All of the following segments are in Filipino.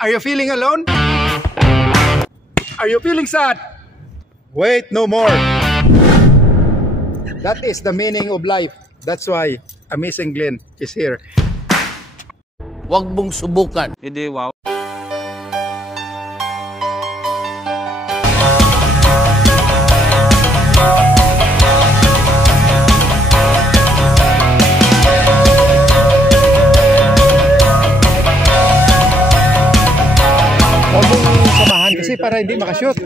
Are you feeling alone? Are you feeling sad? Wait no more. That is the meaning of life. That's why Amazing Glenn is here. Huwag mong subukan. Hindi, wow. Huwag mong samahan kasi para hindi makashoot.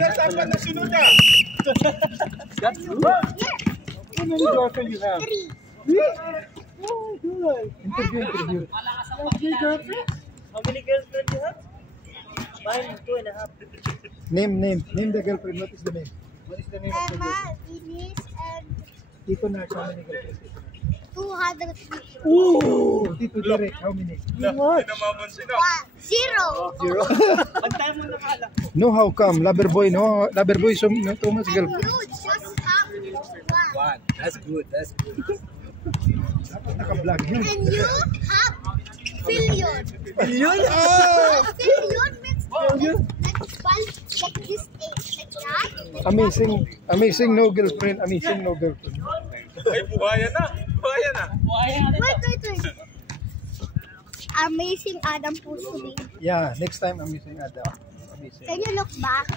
How many girlfriends you have? Oh, good. Interview. How many girlfriends you have? Mine, 2.5. Name the girlfriend. What is the name? What is the name of the girlfriend? Denise and Tito Nash, how many girlfriends? 200. Oh, Tito Derek, how many? What? 0. No, how come? Lover boy, no? Lover boy, so no, too much girlfriend. You just have one. That's good, that's good. Dapat naka-vlog yun. And you have billion. Billion? Oh! Billion means like this age, like that. Amazing no girlfriend. Amazing no girlfriend. Ay, buhaya na. Buhaya na. Wait. Amazing Adam Pusuling. Yeah, next time Amazing Adam. Amazing. Can you look back?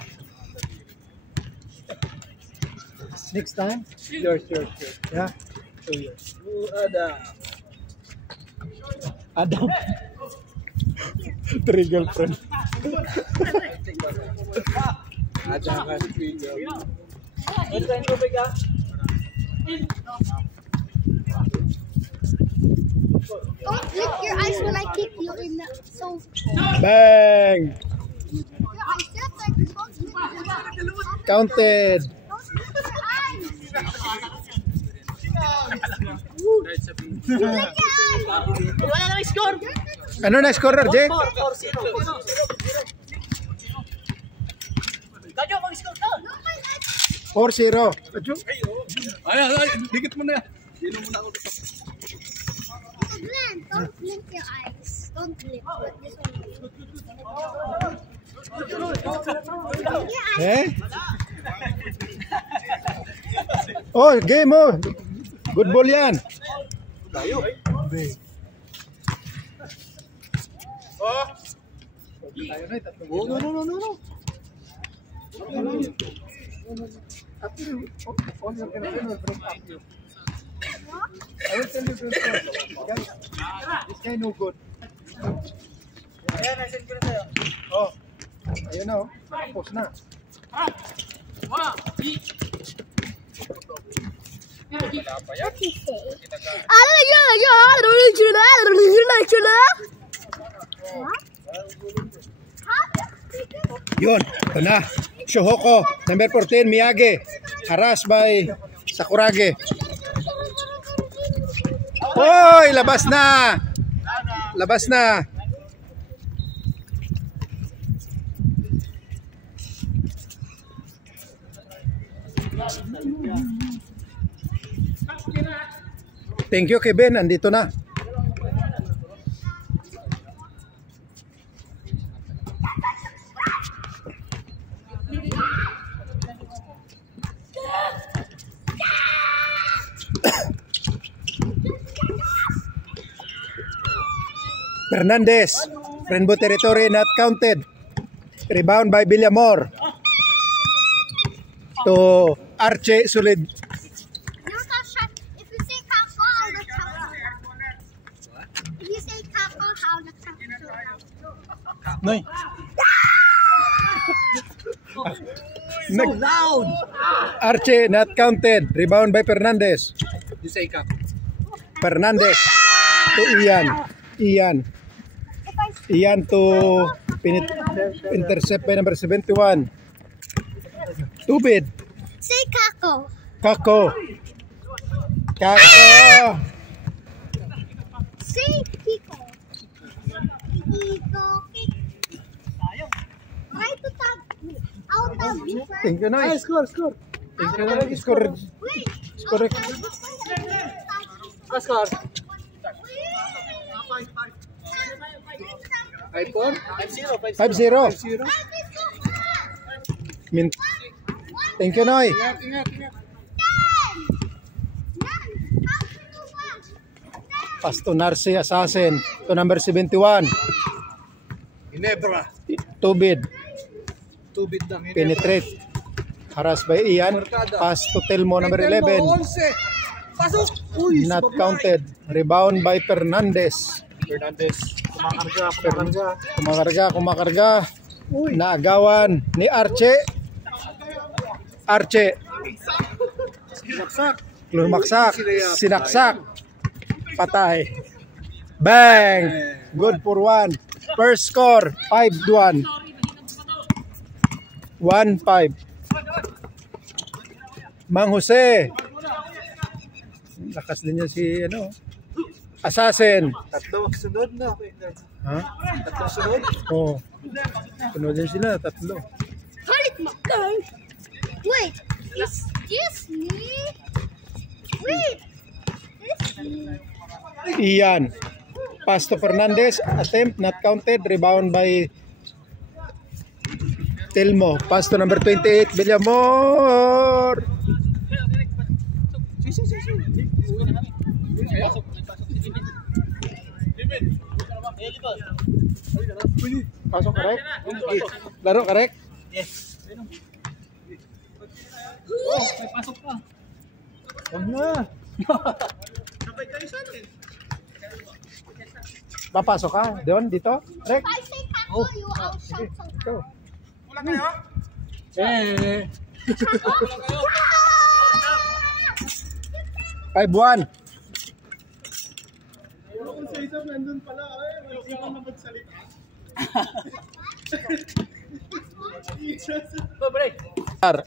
Next time? Sure. Yeah? So, yes. Adam. 3 girlfriend. Adam has 3 girls. Don't blink your eyes when I kick you in the so. Bang! Your eyes just like don't blink your eyes. Counted. Don't blink your eyes. Blink your eyes. Wala na may score. Ano na scorer, Jay? 4-0. Kadyo, mag-score ka. 4-0. Ay, dikit mo na yan. Dino mo na ako dito. Glenn, don't blink your eyes. Don't blink. But this one. Blink your eyes. Eh? Oh, game oh. Good ball yan. Tayo. Oh. No. After all your girlfriend will break up you. I will tell you guys, this guy no good. Ayan, nasend ko na sa'yo. Oh, ayun na oh. Tapos na. What he say? Yun, ito na. Shohoko, number 14, Miyagi. Harassed by Sakurage. Hoy, labas na. Labas na. Thank you, Kevin. Andito na. Fernandez, Rainbow territory not counted. Rebound by Villamor to Arche Solid. If you say couple, how the couple? If you say couple, how the couple? Noy. So loud! Arche not counted. Rebound by Fernandez. You say cup. Fernandez to Ian to intercept by number 71. Tubid. Say kako. Kako. Say Kiko. Try to tag out of different. Thank you, nice. Score. Thank you, nice. Score. Wait. Correct. Score. iPhone? 5-0. Thank you, Noy. Ingat. Pasto Narci Assassin to number 71. Ginebra. Tubid. Tubig lang. Penetrate. Harass by Ian. Pass to Telmo number 11. 11. Pasok. Uy, Not counted. Rebound by Fernandez. Kumakarga. Naagawan ni Arche. Lumaksak. Sinaksak. Patay. Bang! Good for 1. First score, 5-1. 1-5. Mang Jose. Lakas din niya si Assassin. Tatlo sunod na. Ha? Tatlo sunod. Oo. Sunod din sila, 3. Wait, is this me? Wait, this me? Ian. Pass to Fernandez. Attempt not counted. Rebound by Telmo. Pass to number 28. Villamor. Pasok correct? Laro correct? May pasok pa. Huwag na. Papasok ka? Doon? Dito? Correct? If I say taco, you outshout somehow. Ito. Wala kayo? Eh. 5-1.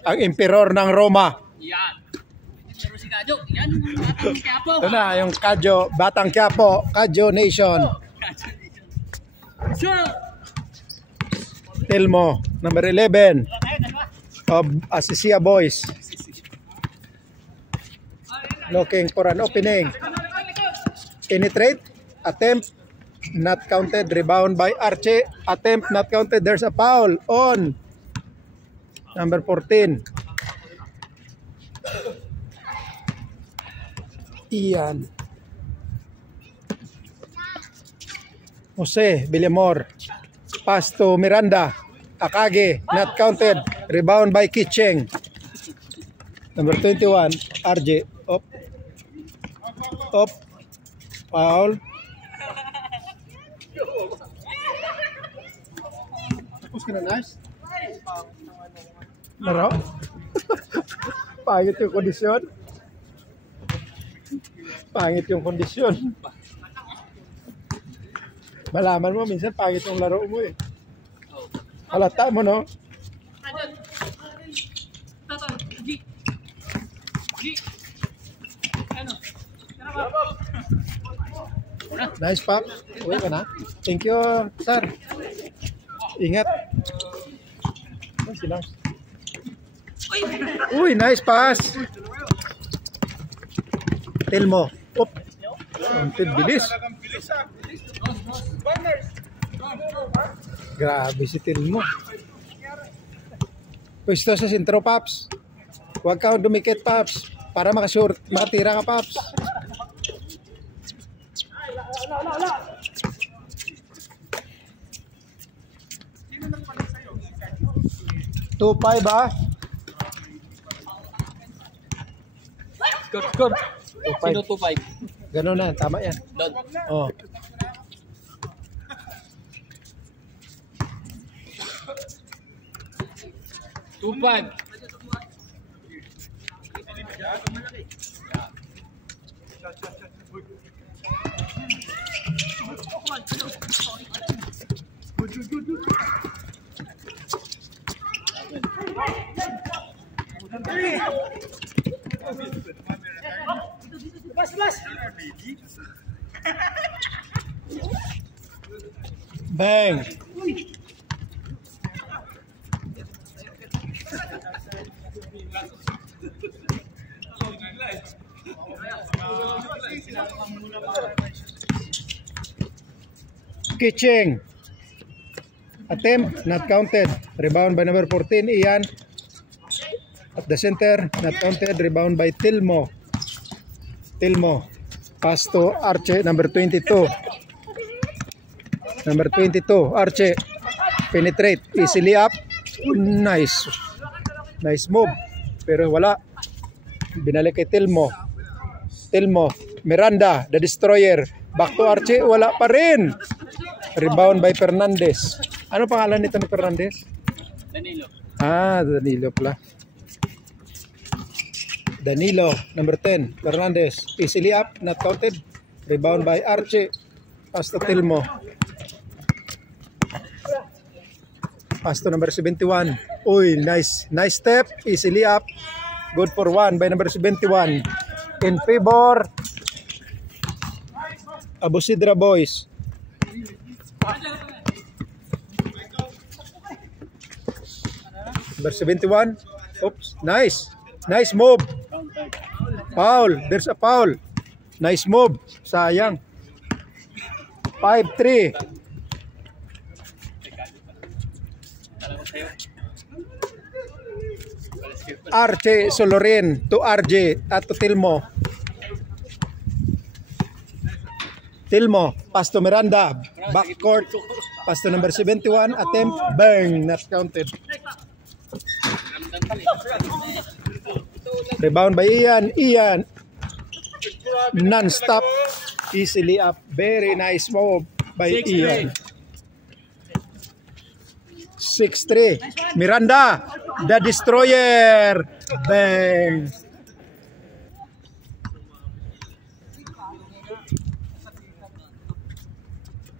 Ang emperor ng Roma. Yan. Pero si Kadyo, yan yung batang Quiapo. Ito na, yung Batang Quiapo, Kadyo Nation. Sure. Telmo, number 11 of Asisia Boys. Looking for an opening. Penetrate, attempt, not counted. Rebound by Arche, attempt, not counted. There's a foul on number 14. Ian. Jose Villamor. Pass to Miranda. Akage, not counted. Rebound by Kicheng. Number 21, RJ. Up. Foul. Tapos ka na, nice? Laro? Pangit yung kondisyon. Malaman mo, minsan pangit yung laro mo eh. Halata mo, no? Nice, Pop. Uwi ka na. Thank you, sir. Ingat. Ay, silang. Uy, nice pass. Telmo. Up. Until bilis. Grabe si Telmo. Pwesto sa sentro, Paps. Huwag ka dumikit, Paps. Para makatira ka, Paps. Two 5 ba? Score. 2-5. 2-5. Ganun na, tama yan. Doon. Oh. Two 5. Bang. Kitching. attempt, not counted. Rebound by number 14, Ian. At the center, not counted. Rebound by Tilmo. Tilmo. Pass to Arche, number 22. Number 22, Arche. Penetrate, easily up. Nice. Nice move. Pero wala. Binalik kay Tilmo. Tilmo. Miranda, the destroyer. Back to Arche, wala pa rin. Rebound by Fernandez. Ano pangalan nito ni Fernandez? Danilo. Ah, Danilo pala. Danilo, number 10. Fernandez, easily up, not counted. Rebound by Arche. Pass to Tilmo. Pass to number 71. Uy, nice. Nice step. Easily up. Good for one by number 71. In favor, Abusidra boys. Number 71. Oops. Nice. Nice move. Foul. There's a foul. Nice move. Sayang. 5-3. Arche Solorin to RJ at to Tilmo. Tilmo, pass to Miranda, backcourt, pass to number 71, attempt, bang, not counted. Rebound by Ian, Ian, non-stop, easily up, very nice move by Ian. 6-3, Miranda, the destroyer, bang.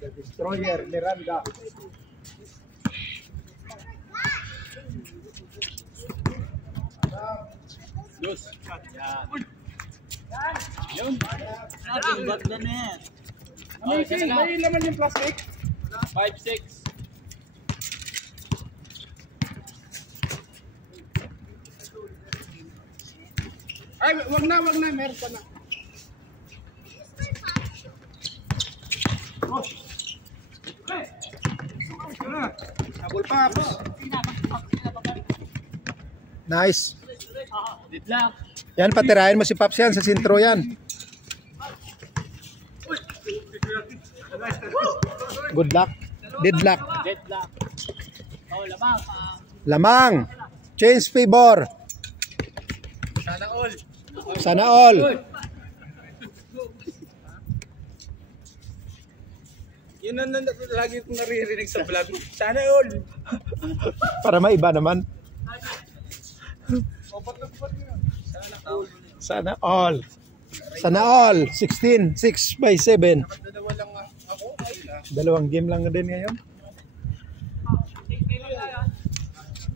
The destroyer, Miranda. Dos. Yun. Nothing but the net. May laman yung plastic. 5-6. Ay, wag na, meron pa na. Abol Paps. Nice. Didlock. Yan, patirahin mo si Paps yan sa sintro yan. Good luck. Deadlock. Deadlock. Oh, lamang. Lamang. Change favor. Sana all. Sana all. Yun ang lagi kong naririnig sa vlog. Sana all. Para maiba naman. Sana all. Sana all. 16. 6 by 7. Dalawa lang ako. Ayun ah. Dalawang game lang din ngayon.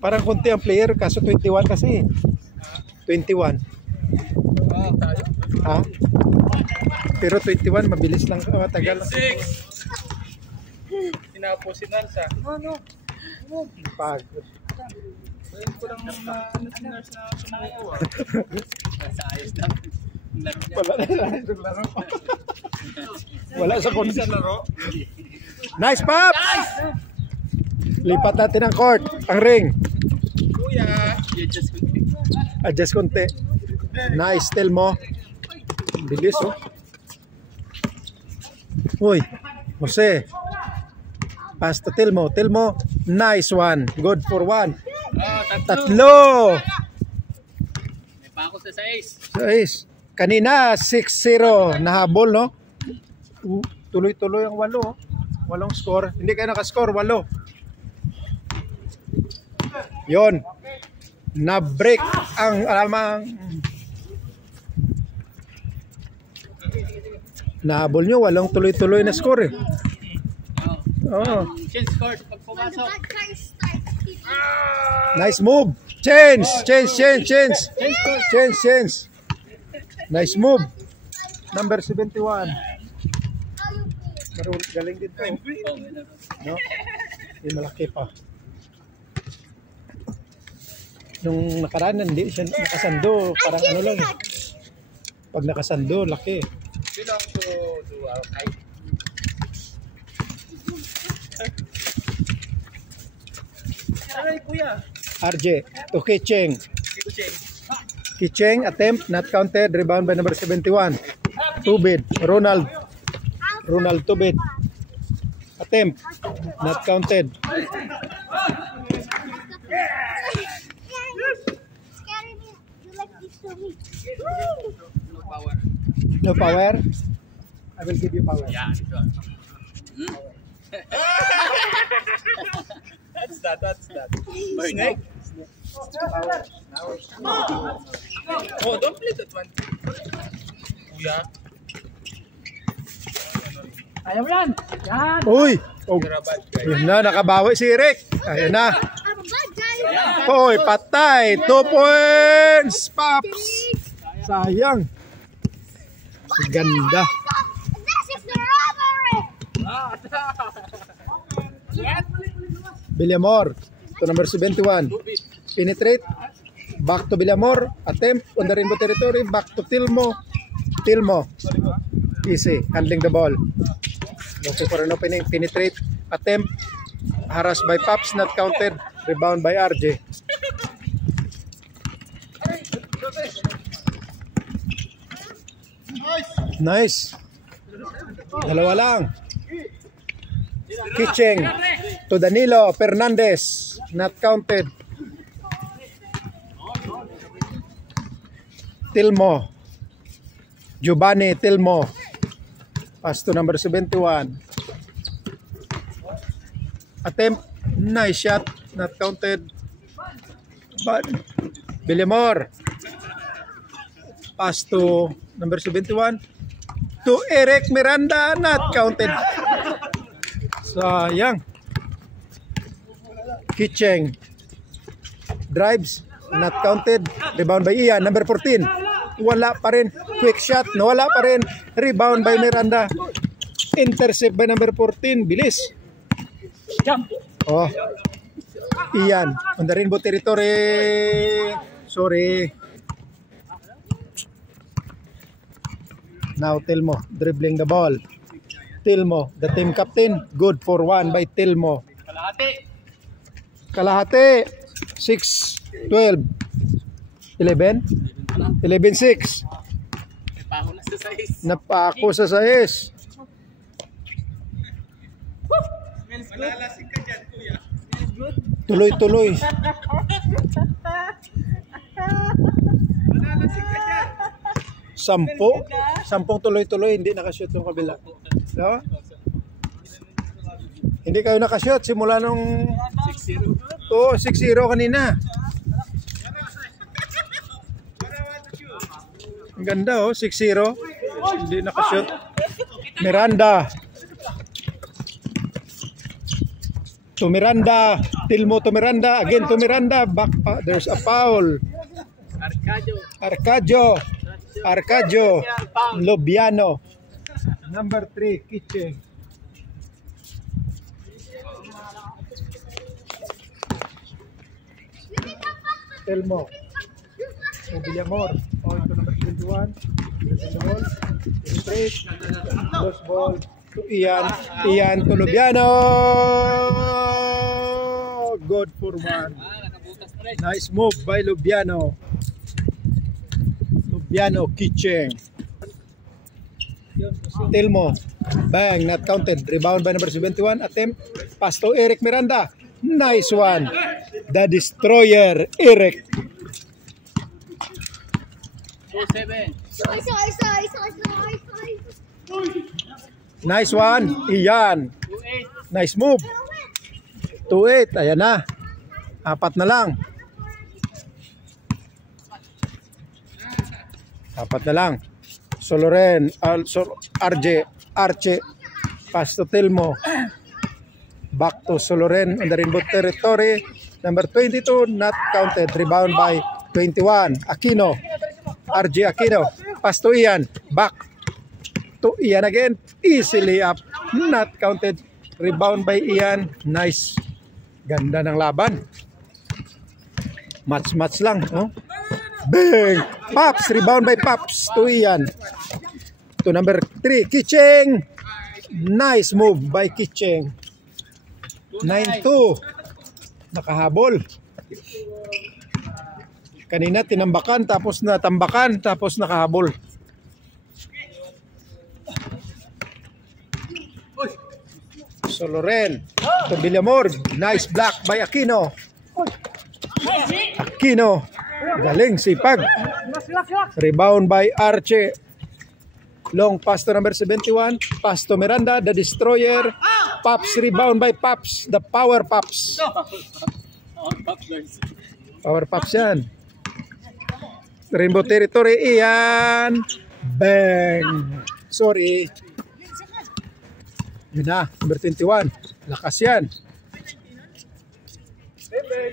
Parang konti ang player kaso 21 kasi. 21. Tayo. Ha? Pero 21 mabilis lang, matagal lang. 6. Tinapos si Nansa. Pagod. Ayun ko lang si Nars na sumuko ah. Sa ayos na. Wala na laro. Wala sa konti. Sa laro. Nice, Pops! Lipat natin ang court, ang ring. Kuya. You just Adjust konti. Nice, tell mo. Bilis, oh. Uy, Jose. Pass to Tilmo. Tilmo, nice one. Good for one. Tatlo. May pa ako sa 6. Nice. Kanina, 6-0. Nahabol, no? Tuloy-tuloy ang 8. Oh. 8 score. Hindi kayo nakascore, 8. Yon. Na-break ang alamang. Nahabol nyo, walang tuloy-tuloy na score eh. Oh. Change court pag pumasok. That guy starts. Nice move. Change. Nice move. Number 71. Marunong, galing din to. No? Yung malaki pa. Nung nakaraan, hindi siya nakasando. Parang ano lang. Pag nakasando, laki. Belong to our side. RJ to Kicheng. Kicheng attempt not counted. Rebound by number 71. Tubid. Ronald Tubid. Attempt not counted. Scary me. You like this to me. No power. I will give you power. Yeah, this one. That's that. Snake. Oh, don't play that one. Kuya. Ayaw yan. Yan. Uy! Oh, You're a bad guy. yun na, nakabawi si Rick. Ayun na. I'm a bad guy. Uy, patay. 2 points. Pops. Sayang. Ganda. This is the robbery. Villamor to number 71. Penetrate. Back to Villamor. Attempt on the rainbow territory. Back to Tilmo. Easy. Handling the ball. Looking for an opening. Penetrate. Attempt. Harassed by Pops. Not counted. Rebound by RJ. Nice. Dalawa lang. Kicheng to Danilo Fernandez. Not counted. Tilmo. Giovanni Tilmo. Pass to number 71. Attempt. Nice shot. Not counted. But Villamor. Pass to number 71. To Eric Miranda. Not counted. Sayang. Kicheng. Drives. Not counted. Rebound by Ian. Number 14. Wala pa rin. Quick shot. Nawala pa rin. Rebound by Miranda. Intercept by number 14. Bilis. Jump. Oh. Ian. On the rainbow territory. Sorry. Now Tilmo dribbling the ball. Tilmo, the team captain. Good for 1 by Tilmo. Kalahati. 6-12. 11? 11-6. Napako sa 6. Tuloy-tuloy. Sampung tuloy-tuloy, hindi nakashoot yung kabila. No? Hindi kayo nakashoot simula nung 6-0. Oo, 6-0 kanina. Ang ganda oh, 6-0. Hindi nakashoot. Miranda. To Miranda. Tilmo to Miranda. Again to Miranda. Back pa. There's a foul. Arcadio Lobiano. Number 3, Kicheng. Telmo. Villamor. On to number 21. Straight. Lost ball to Ian. Ian to Lobiano. Good for 1. Nice move by Lobiano. Lobiano, Kicheng. Tilmo. Bang, not counted. Rebound by number 71. Attempt. Pass to Eric Miranda. Nice one. The destroyer, Eric. 2-7. Nice one. Ian. Nice move. 2-8. Ayan na. 4 na lang. 4 na lang. Soloren, RJ, Arche, pass to Tilmo. Back to Soloren on the rainbow territory. Number 22, not counted. Rebound by 21. Aquino. RJ Aquino. Pass to Ian. Back to Ian again. Easily up. Not counted. Rebound by Ian. Nice. Ganda ng laban. Match lang. Oh. Bang! Pops. Rebound by Pops to Ian. To number 3, Kicheng. Nice move by Kicheng. 9-2. Nakahabol. Kanina tinambakan tapos natambakan tapos nakahabol. So Loren to Villamor, nice block by Aquino. Aquino, galing sipag. Rebound by Archie. Long pass to number 71, pass to Miranda, the destroyer. Pops, rebound by Pops, the power Pops. Power Pops yan. Rainbow territory, iyan. Bang. Sorry. Yun na, number 21. Lakas yan.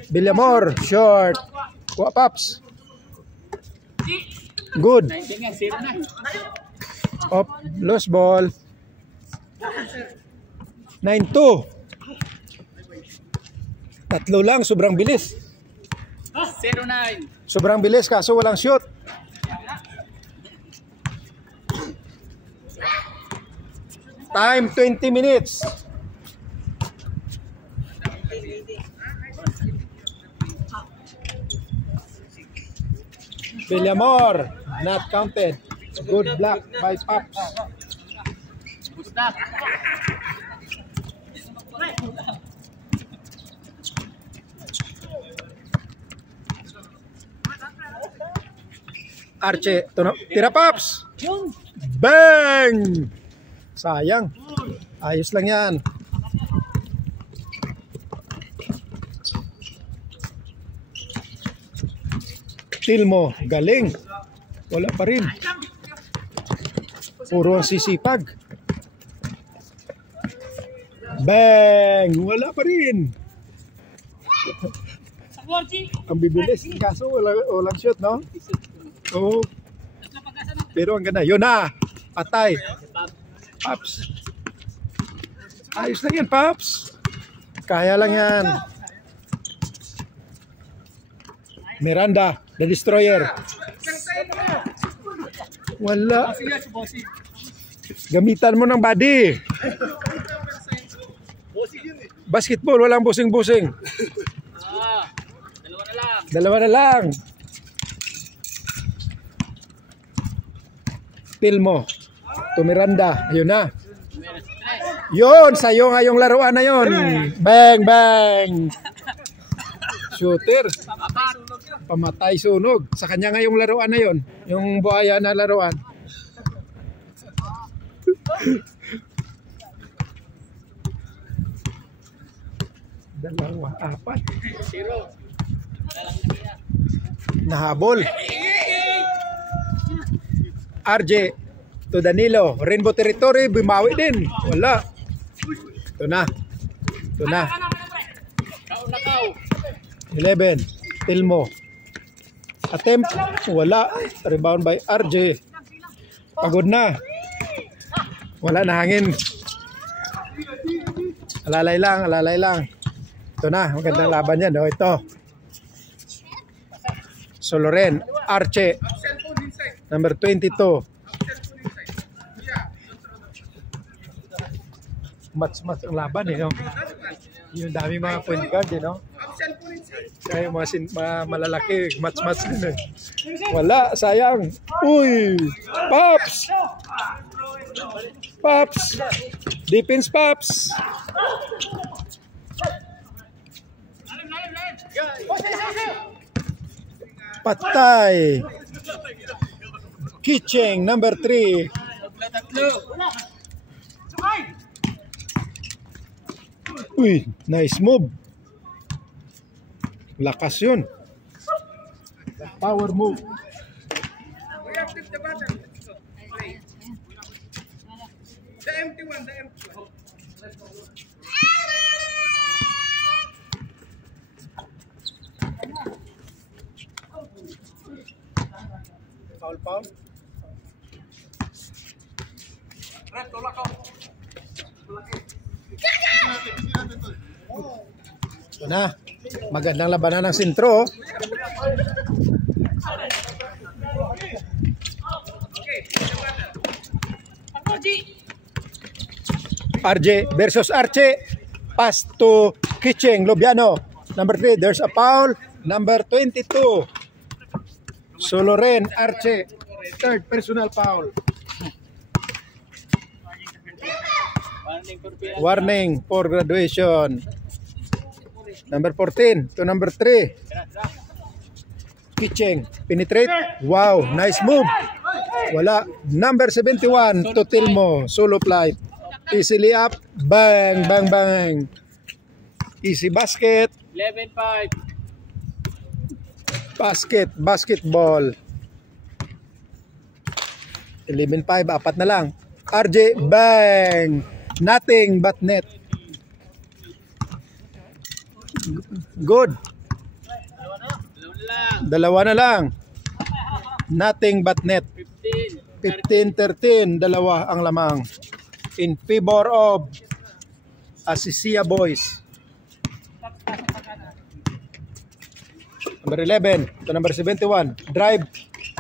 Villamor, short. Kuha Pops. Good. Up, lost ball. 9-2. Tatlo lang, sobrang bilis. 09. Sobrang bilis kaso walang shoot. Time 20 minutes. Villamor, not counted. Good block by Pops. Archie, tira Pops. Bang! Sayang. Ayos lang yan. Tilmo, galing. Wala pa rin. Puro ang sisipag. Bang! Wala pa rin. Ang bibilis. Kaso walang shoot, no? Oo. Pero ang ganda. Yun na. Patay. Pops. Ayos lang yan, Pops. Kaya lang yan. Miranda, the destroyer. Wala. Gamitan mo ng body. Basketball, walang busing-busing. Dalawa na lang. Dalawa na lang. Tilmo. To Miranda. Ayun na. Yun, sa'yo nga yung laruan na yun. Bang, bang. Shooter. Pamatay sunog. Sa kanya nga yung laruan na yun. Yung buhaya na laruan. Dalawa, apat. Nahabol. RJ to Danilo. Rainbow territory, bumawi din. Wala. Ito na. Ito na. 11. Tilmo. Attempt. Wala. Rebound by RJ. Pagod na. Wala na hangin. Alalay lang. Alalay lang. Ito na. Magandang laban yan. O, ito. So Loren. Arche. Number 22. Match-match ang laban eh, no? Yung dami mga point guard eh, no? Kaya yung mga malalaki, match-match din eh. Wala, sayang. Uy! Pops! Pops! Defense Pops! Patay! Kitcheng, number 3. Uy, nice move. Lakas yun. Power move. The empty one, the empty one. Foul, foul. Red, tolak kau. Ito na. Magandang labanan ng sentro. RJ versus Arche. Pass to Kitcheng, Lobiano. Number 3, there's a foul. Number 22, Soloren Arce. Third personal foul. Warning for graduation. Number 14 to number 3. Kicheng. Penetrate. Wow, nice move. Wala. Number 71 to Tilmo. Solo flight. Easily up. Bang, bang, bang. Easy basket. 11-5. Basketball. 11-5, apat na lang. RJ, bang! Nothing but net. Good. Dalawa na lang. Nothing but net. 15-13, dalawa ang lamang. In favor of Asisia Boys. Number 11 to number 71. Drive,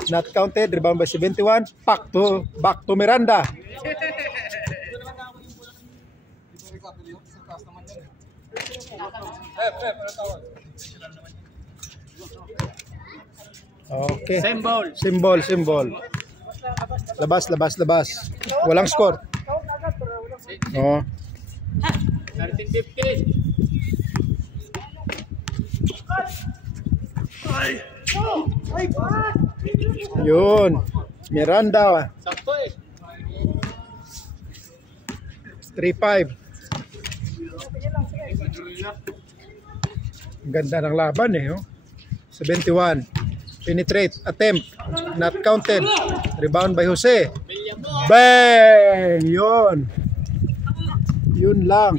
not counted. Rebound by 71. Back to Miranda. Okay. Symbol. Labas. Walang score. Oh. 13-15. Yun. Miranda. Sakto eh. 3-5. Ganda ng laban eh. Oh. 71. Penetrate. Attempt. Not counted. Rebound by Jose. Bang! Yun lang.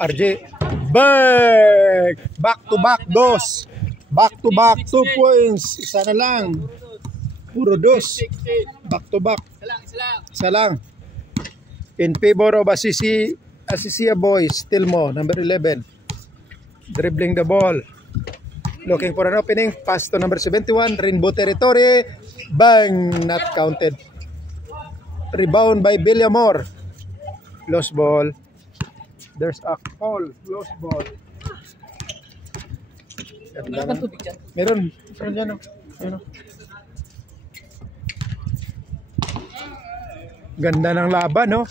RJ. Bang! Back to back dos. Back to back 2 points. Isa na lang. Puro dos. Back to back. Isa lang. In favor of Asisia Boys. Tilmo, number 11. Dribbling the ball. Looking for an opening. Pass to number 71. Rainbow territory. Bang! Not counted. Rebound by Villamor. Lost ball. There's a call. Lost ball. Meron dyan. Ganda ng laban, no?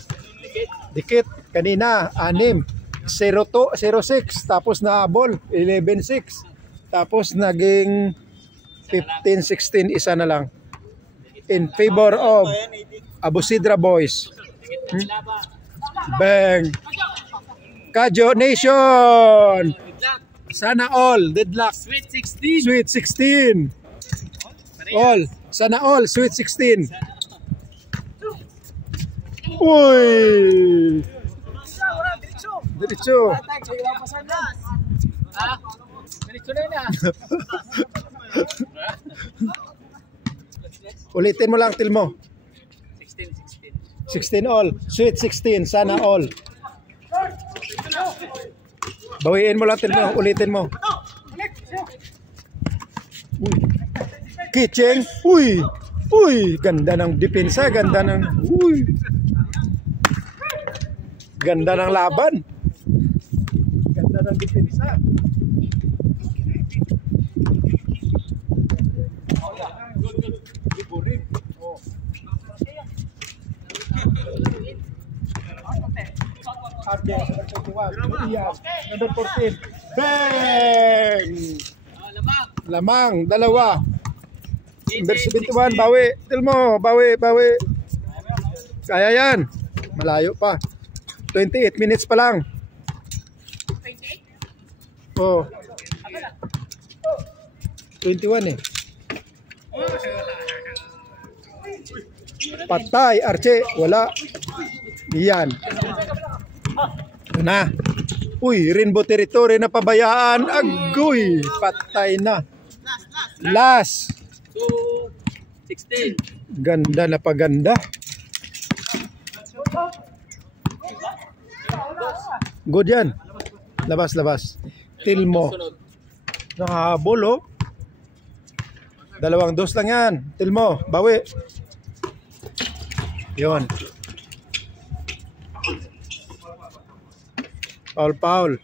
Dikit. Kanina, 6. 0-6. Tapos nahabol. 11-6. Tapos naging 15-16. Isa na lang. In favor of Abusidra Boys. Bang! Kajo Nation! Sana all. Deadlock. Sweet 16. Sweet 16. All. Sana all. Sweet 16. Uy! Diretso. Ulitin mo lang, Tilmo. 16 all. Sweet 16. Sana all. Bawiin mo lang, Tilmo. Ulitin mo. Uy. Kicheng. Uy. Ganda ng depensa. Ganda ng laban. Ganda ng depensa. Number 14. Bang! Lamang. Dalawa. Number 71. Bawi. Tilmo. Bawi. Kaya yan. Malayo pa. 28 minutes pa lang. 28? Oh. 21 eh. Patay, Arce. Wala. Yan. Na. Uy, Rainbow territory na pabayaan. Agoy. Patay na. Last. 16. Ganda na paganda. Good yan. Labas. Tilmo. Nakahabol oh. 2-2 lang yan. Tilmo, bawi. Yun. Foul.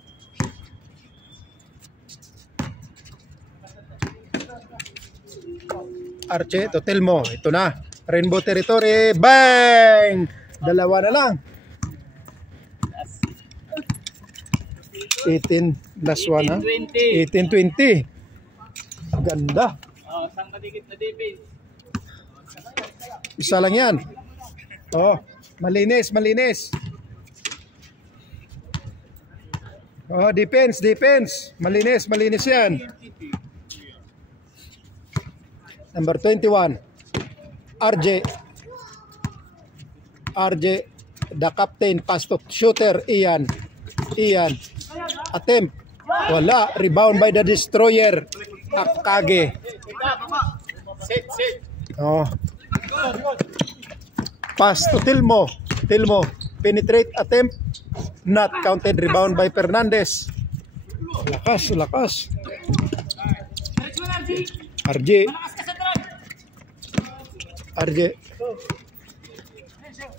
Archie, to Telmo. Ito na. Rainbow territory. Bang! Dalawa na lang. 18 last one ha. 18-20. Ganda. Oh, sang kadikit na defense. Isa lang yan. Oh, malinis. Oh, defense. Malinis yan. Number 21. RJ, the captain, pass to shooter, Ian. Attempt. Wala. Rebound by the destroyer. Akage. Oh. Pass to Tilmo. Penetrate attempt. Not counted. Rebound by Fernandez. Lakas. RJ.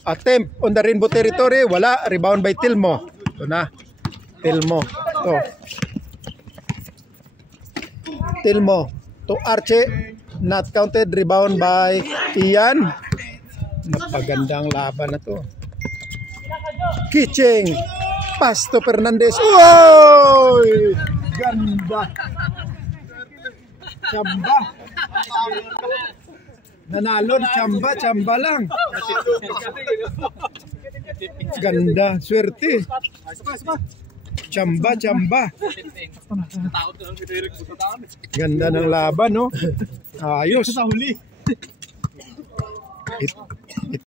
Attempt on the rainbow territory. Wala. Rebound by Tilmo. Ito na. Tilmo to Archie. Not counted. Rebound by Ian. Napagandang laban na to. Kiching. Pass to Fernandez. Uy! Ganda. Chamba. Nanalo, chamba lang. Ganda, swerte. Chamba. Ganda ng laban, no? Ayos.